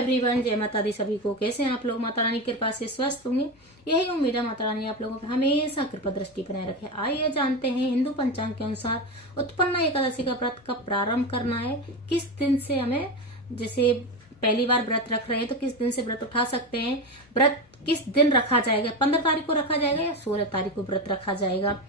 Everyone, जय माता दी सभी को। कैसे हैं आप लोग? माता रानी की कृपा से स्वस्थ होंगे, यही उम्मीद है। माता रानी आप लोगों पर हमेशा कृपा दृष्टि बनाए रखे। आइए जानते हैं हिंदू पंचांग के अनुसार उत्पन्ना एकादशी का व्रत कब प्रारंभ करना है, किस दिन से हमें, जैसे पहली बार व्रत रख रहे हैं तो किस दिन से व्रत उठा सकते हैं, व्रत किस दिन रखा जाएगा, 15 तारीख को रखा जाएगा या 16 तारीख को व्रत रखा जाएगा,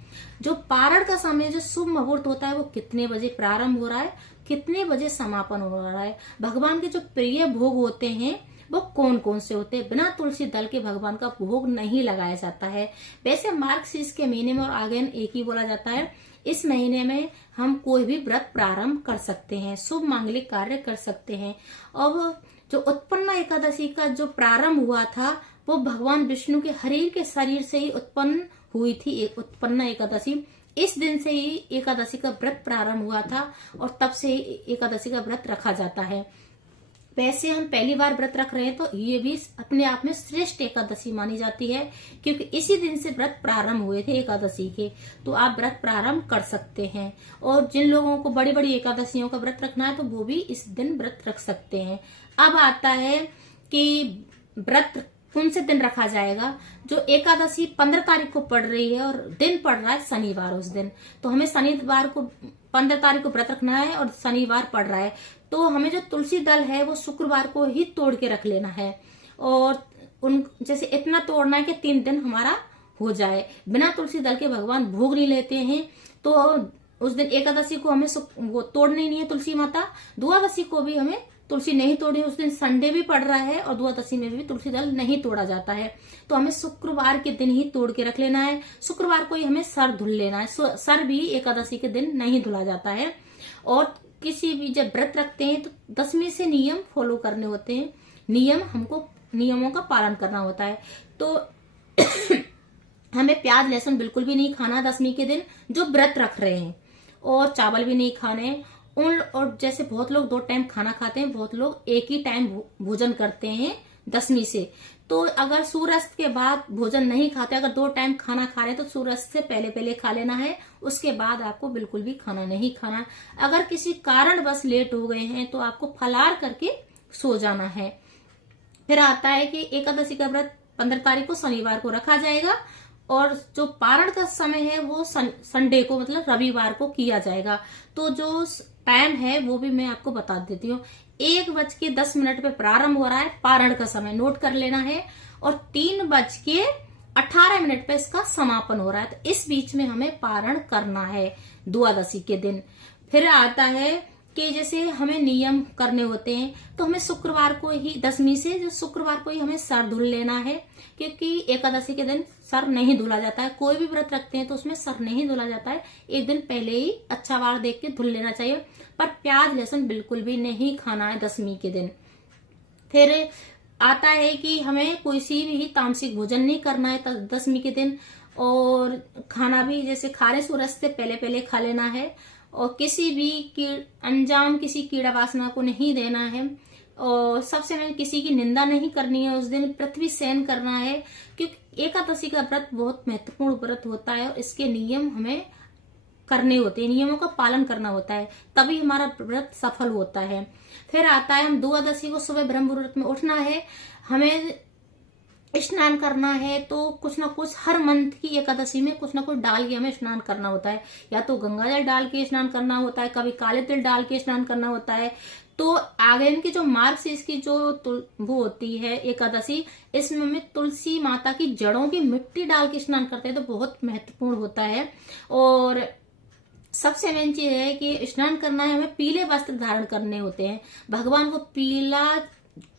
जो पारण का समय, जो शुभ मुहूर्त होता है वो कितने बजे प्रारंभ हो रहा है, कितने बजे समापन हो रहा है, भगवान के जो प्रिय भोग होते हैं वो कौन कौन से होते हैं। बिना तुलसी दल के भगवान का भोग नहीं लगाया जाता है। वैसे मार्गशीर्ष के महीने में और आगन एक ही बोला जाता है, इस महीने में हम कोई भी व्रत प्रारंभ कर सकते हैं, शुभ मांगलिक कार्य कर सकते हैं। अब जो उत्पन्ना एकादशी का जो प्रारंभ हुआ था वो भगवान विष्णु के हरि के शरीर से ही उत्पन्न हुई थी। उत्पन्ना एकादशी इस दिन से ही एकादशी का व्रत प्रारंभ हुआ था और तब से ही एकादशी का व्रत रखा जाता है। वैसे हम पहली बार व्रत रख रहे हैं तो ये भी अपने आप में श्रेष्ठ एकादशी मानी जाती है, क्योंकि इसी दिन से व्रत प्रारंभ हुए थे एकादशी के। तो आप व्रत प्रारंभ कर सकते हैं, और जिन लोगों को बड़ी बड़ी एकादशियों का व्रत रखना है तो वो भी इस दिन व्रत रख सकते हैं। अब आता है कि व्रत कौन से दिन रखा जाएगा। जो एकादशी 15 तारीख को पड़ रही है और दिन पड़ रहा है शनिवार, उस दिन तो हमें शनिवार को 15 तारीख को व्रत रखना है और शनिवार पड़ रहा है, तो हमें जो तुलसी दल है वो शुक्रवार को ही तोड़ के रख लेना है। और उन जैसे इतना तोड़ना है कि 3 दिन हमारा हो जाए। बिना तुलसी दल के भगवान भोग नहीं लेते हैं, तो उस दिन एकादशी को हमें वो तोड़नी नहीं है तुलसी माता। द्वादशी को भी हमें तुलसी नहीं तोड़ी, उस दिन संडे भी पड़ रहा है और द्वादशी में भी तुलसी दल नहीं तोड़ा जाता है, तो हमें शुक्रवार के दिन ही तोड़ के रख लेना है। शुक्रवार को ही हमें सर धुल लेना है, सर भी एकादशी के दिन नहीं धुला जाता है। और किसी भी जब व्रत रखते हैं तो 10वीं से नियम फॉलो करने होते हैं, नियमों का पालन करना होता है। तो हमें प्याज लहसुन बिल्कुल भी नहीं खाना 10वीं के दिन जो व्रत रख रहे हैं, और चावल भी नहीं खाने। और जैसे बहुत लोग 2 टाइम खाना खाते हैं, बहुत लोग एक ही टाइम भोजन करते हैं 10वीं से। तो अगर सूर्यास्त के बाद भोजन नहीं खाते, अगर 2 टाइम खाना खा रहे हैं तो सूर्यास्त से पहले पहले खा लेना है, उसके बाद आपको बिल्कुल भी खाना नहीं खाना। अगर किसी कारण बस लेट हो गए हैं तो आपको फलाहार करके सो जाना है। फिर आता है कि एकादशी का व्रत 15 तारीख को शनिवार को रखा जाएगा, और जो पारण का समय है वो संडे को मतलब रविवार को किया जाएगा। तो जो टाइम है वो भी मैं आपको बता देती हूँ। 1:10 पे प्रारंभ हो रहा है पारण का समय, नोट कर लेना है, और 3:18 पे इसका समापन हो रहा है। तो इस बीच में हमें पारण करना है द्वादशी के दिन। फिर आता है कि जैसे हमें नियम करने होते हैं, तो हमें शुक्रवार को ही 10वीं से जो शुक्रवार को ही हमें सर धुल लेना है, क्योंकि एकादशी के दिन सर नहीं धुला जाता है। कोई भी व्रत रखते हैं तो उसमें सर नहीं धुला जाता है, एक दिन पहले ही अच्छा वार देख के धुल लेना चाहिए। पर प्याज लहसुन बिल्कुल भी नहीं खाना है 10वीं के दिन। फिर आता है कि हमें कोई सी भी तामसिक भोजन नहीं करना है 10वीं के दिन, और खाना भी जैसे खारे सूरज से पहले पहले खा लेना है, और किसी भी किसी कीड़ा वासना को नहीं देना है, और सबसे मेन किसी की निंदा नहीं करनी है। उस दिन पृथ्वी सहन करना है, क्योंकि एकादशी का व्रत बहुत महत्वपूर्ण व्रत होता है और इसके नियम हमें करने होते हैं, नियमों का पालन करना होता है, तभी हमारा व्रत सफल होता है। फिर आता है हम द्वादशी को सुबह ब्रह्म मुहूर्त में उठना है, हमें स्नान करना है। तो कुछ ना कुछ हर मंथ की एकादशी में कुछ ना कुछ डाल के हमें स्नान करना होता है, या तो गंगा जल डाल के स्नान करना होता है, कभी काले तिल डाल के स्नान करना होता है। तो आगे इनकी जो मार्गशीर्ष की जो वो होती है एकादशी, इसमें हमें तुलसी माता की जड़ों की मिट्टी डाल के स्नान करते हैं, तो बहुत महत्वपूर्ण होता है। और सबसे मेन चीज है कि स्नान करना है, हमें पीले वस्त्र धारण करने होते हैं। भगवान को पीला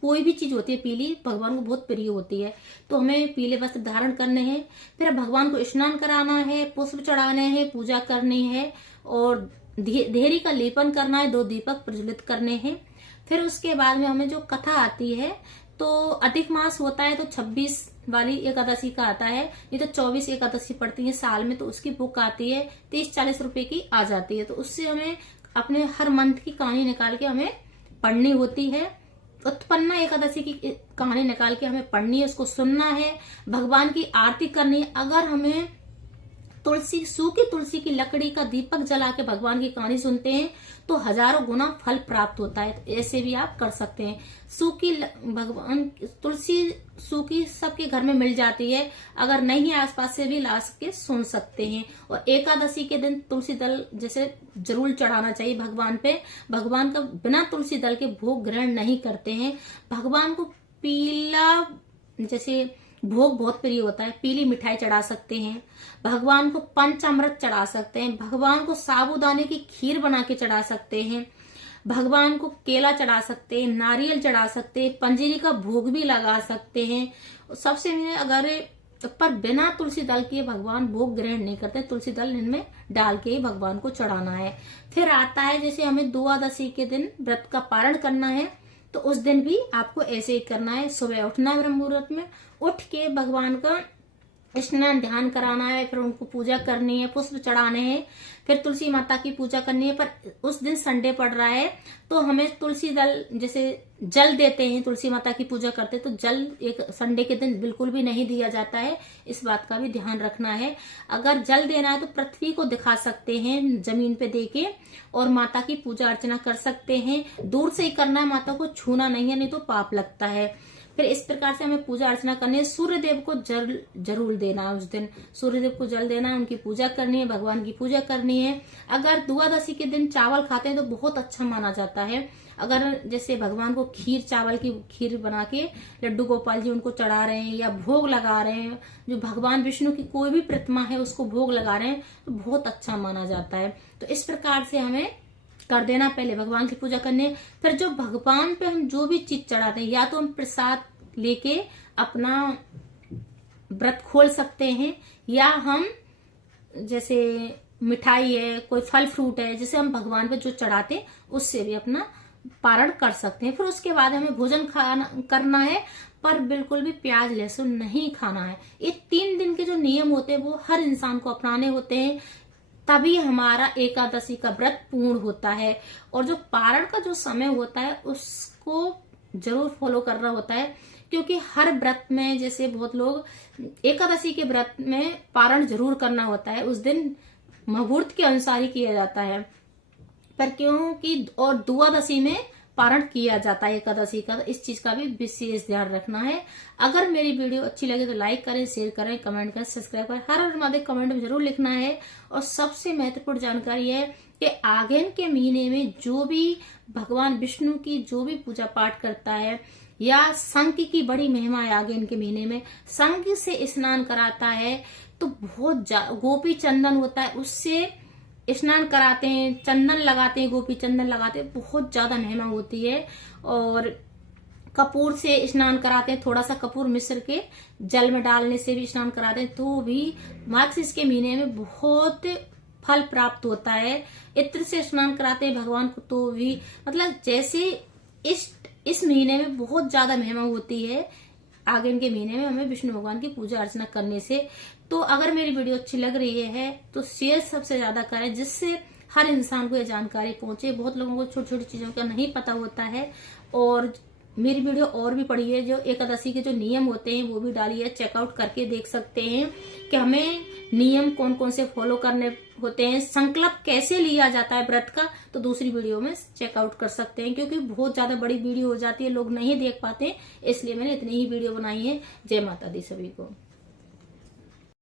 कोई भी चीज होती है पीली भगवान को बहुत प्रिय होती है, तो हमें पीले वस्त्र धारण करने हैं। फिर भगवान को स्नान कराना है, पुष्प चढ़ाने हैं, पूजा करनी है, और धेरी का लेपन करना है, 2 दीपक प्रज्वलित करने हैं। फिर उसके बाद में हमें जो कथा आती है, तो अधिक मास होता है तो 26 वाली एकादशी का आता है, ये तो 24 एकादशी पड़ती है साल में, तो उसकी बुक आती है 30-40 रुपए की आ जाती है। तो उससे हमें अपने हर मंथ की कहानी निकाल के हमें पढ़नी होती है। उत्पन्ना एकादशी की कहानी निकाल के हमें पढ़नी है, उसको सुनना है, भगवान की आरती करनी है। अगर हमें तुलसी, सूखी तुलसी की लकड़ी का दीपक जला के भगवान की कहानी सुनते हैं तो हजारों गुना फल प्राप्त होता है। तो ऐसे भी आप कर सकते हैं। सूखी भगवान तुलसी सूखी सबके घर में मिल जाती है, अगर नहीं है आसपास से भी ला के सुन सकते हैं। और एकादशी के दिन तुलसी दल जैसे जरूर चढ़ाना चाहिए भगवान पे। भगवान का बिना तुलसी दल के भोग ग्रहण नहीं करते हैं। भगवान को पीला जैसे भोग बहुत प्रिय होता है, पीली मिठाई चढ़ा सकते हैं। भगवान को पंचामृत चढ़ा सकते हैं। भगवान को साबूदाने की खीर बना के चढ़ा सकते हैं। भगवान को केला चढ़ा सकते हैं, नारियल चढ़ा सकते हैं, पंजीरी का भोग भी लगा सकते हैं। सबसे मैंने अगर पर बिना तुलसी दल के भगवान भोग ग्रहण नहीं करते, तुलसी दल इनमें डाल के ही भगवान को चढ़ाना है। फिर आता है जैसे हमें द्वादशी के दिन व्रत का पारण करना है, तो उस दिन भी आपको ऐसे ही करना है। सुबह उठना है ब्रह्म मुहूर्त में, उठ के भगवान का स्नान ध्यान कराना है, फिर उनको पूजा करनी है, पुष्प चढ़ाने हैं, फिर तुलसी माता की पूजा करनी है। पर उस दिन संडे पड़ रहा है तो हमें तुलसी दल जैसे जल देते हैं, तुलसी माता की पूजा करते हैं तो जल एक संडे के दिन बिल्कुल भी नहीं दिया जाता है। इस बात का भी ध्यान रखना है। अगर जल देना है तो पृथ्वी को दिखा सकते हैं जमीन पे देके, और माता की पूजा अर्चना कर सकते हैं। दूर से ही करना है, माता को छूना नहीं है, नहीं तो पाप लगता है। फिर इस प्रकार से हमें पूजा अर्चना करनी है। सूर्य देव को जल जरूर देना है, उस दिन सूर्य देव को जल देना है, उनकी पूजा करनी है, भगवान की पूजा करनी है। अगर द्वादशी के दिन चावल खाते हैं तो बहुत अच्छा माना जाता है। अगर जैसे भगवान को खीर, चावल की खीर बना के लड्डू गोपाल जी उनको चढ़ा रहे हैं या भोग लगा रहे हैं, जो भगवान विष्णु की कोई भी प्रतिमा है उसको भोग लगा रहे हैं, तो बहुत अच्छा माना जाता है। तो इस प्रकार से हमें कर देना, पहले भगवान की पूजा करनी है। फिर जो भगवान पे हम जो भी चीज चढ़ाते हैं, या तो हम प्रसाद लेके अपना व्रत खोल सकते हैं, या हम जैसे मिठाई है, कोई फल फ्रूट है, जैसे हम भगवान पे जो चढ़ाते हैं उससे भी अपना पारण कर सकते हैं। फिर उसके बाद हमें भोजन करना है, पर बिल्कुल भी प्याज लहसुन नहीं खाना है। ये 3 दिन के जो नियम होते हैं वो हर इंसान को अपनाने होते हैं, तभी हमारा एकादशी का व्रत पूर्ण होता है। और जो पारण का जो समय होता है उसको जरूर फॉलो करना होता है, क्योंकि हर व्रत में जैसे बहुत लोग एकादशी के व्रत में पारण जरूर करना होता है, उस दिन मुहूर्त के अनुसार ही किया जाता है। पर क्योंकि और द्वादशी में पारण किया जाता है एकादशी का, तो इस चीज का भी विशेष ध्यान रखना है। अगर मेरी वीडियो अच्छी लगे तो लाइक करें, शेयर करें, कमेंट करें, सब्सक्राइब करें। हर हर महादेव कमेंट में जरूर लिखना है। और सबसे महत्वपूर्ण जानकारी है कि आघन के महीने में जो भी भगवान विष्णु की जो भी पूजा पाठ करता है, या शंख की बड़ी महिमा है आघन के महीने में, शंख से स्नान कराता है तो बहुत गोपी चंदन होता है उससे स्नान कराते हैं, चंदन लगाते हैं, गोपी चंदन लगाते हैं, बहुत ज्यादा महिमा होती है। और कपूर से स्नान कराते हैं, थोड़ा सा कपूर मिश्र के जल में डालने से भी स्नान कराते हैं, तो भी मार्गशीर्ष के महीने में बहुत फल प्राप्त होता है। इत्र से स्नान कराते हैं भगवान को, तो भी मतलब जैसे इस महीने में बहुत ज्यादा महिमा होती है। आघन के महीने में हमें विष्णु भगवान की पूजा अर्चना करने से। तो अगर मेरी वीडियो अच्छी लग रही है तो शेयर सबसे ज्यादा करें, जिससे हर इंसान को ये जानकारी पहुंचे। बहुत लोगों को छोटी छोटी चीजों का नहीं पता होता है। और मेरी वीडियो और भी पड़ी है, जो एकादशी के जो नियम होते हैं वो भी डाली है, चेकआउट करके देख सकते हैं कि हमें नियम कौन कौन से फॉलो करने होते हैं, संकल्प कैसे लिया जाता है व्रत का, तो दूसरी वीडियो में चेकआउट कर सकते हैं। क्योंकि बहुत ज्यादा बड़ी वीडियो हो जाती है, लोग नहीं देख पाते, इसलिए मैंने इतनी ही वीडियो बनाई है। जय माता दी सभी को।